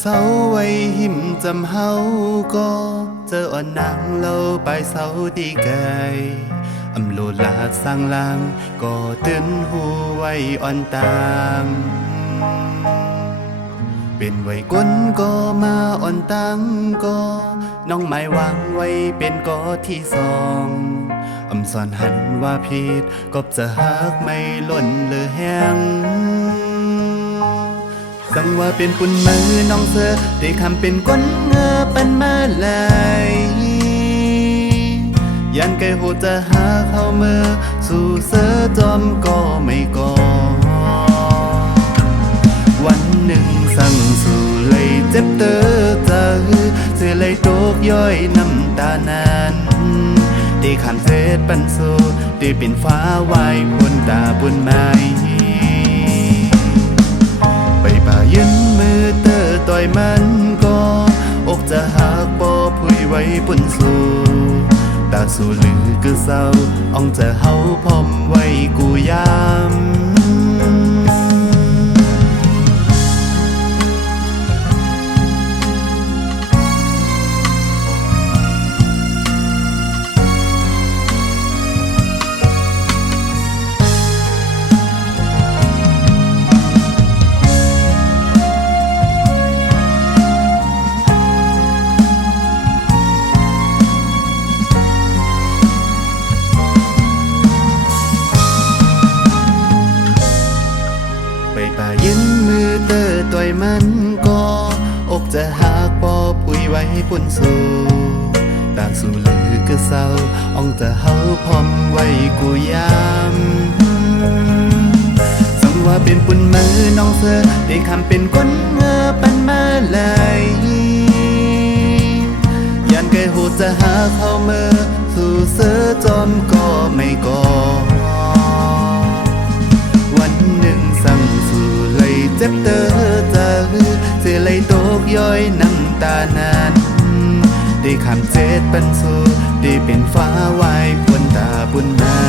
เศร้าไว้หิมจำเฮาก็เจออ่อนนางเราไปเศร้าดีไกลอำโลลาดสร้างลางก็ตื่นหูไว้อ่อนตามเป็นไว้ก้นก็มาอ่อนตังก็น้องหมายวางไว้เป็นก็ที่สองอำสอนหันว่าผิดกบจะหักไม่ล่นเลยแห้งสังว่าเป็นปุ่นมือน้องเสือได้คำเป็นก้นเงือปันมาไหลยันไกโหจะหาเข้ามือสู่เสือจอมก็ไม่ก่อวันหนึ่งสั่งสู่เลยเจ็บเตอเจอเสือเลยตกย้อยน้ำตานานได้ขามเทศปันสู่ได้เป็นฟ้าไหวพ้นตาบุญไม้ไปป่ายืนมือเตอต่อยมันก็อกจะหักบ่พุยไว้ปุ่นสู่ตาสู่ลือคือเศร้าอ่องจะเฮาพร้อมไว้กูยามไปป่ายืนมือเตอต่อยมันก็อกจะหักบ่พุยไว้ปุ่นสู่ตาสู่ลือคือเศร้าอ่องจะเฮาพร้อมไว้กูยามสังว่าเป็นปุ่นมือน้องเสือได้คำเป็นก้นเงือปันมาไหลยันไกโหจะหาเข้ามือสู่เสือจอมก็ไม่ก่อวันหนึ่งสั่งสู่เลยเจ็บเตอเจอเสียเลยตกย้อยน้ำตานานได้คำเจ็ดปันสู่ได้เป็นฟ้าไหวพ้นตาบุญไม้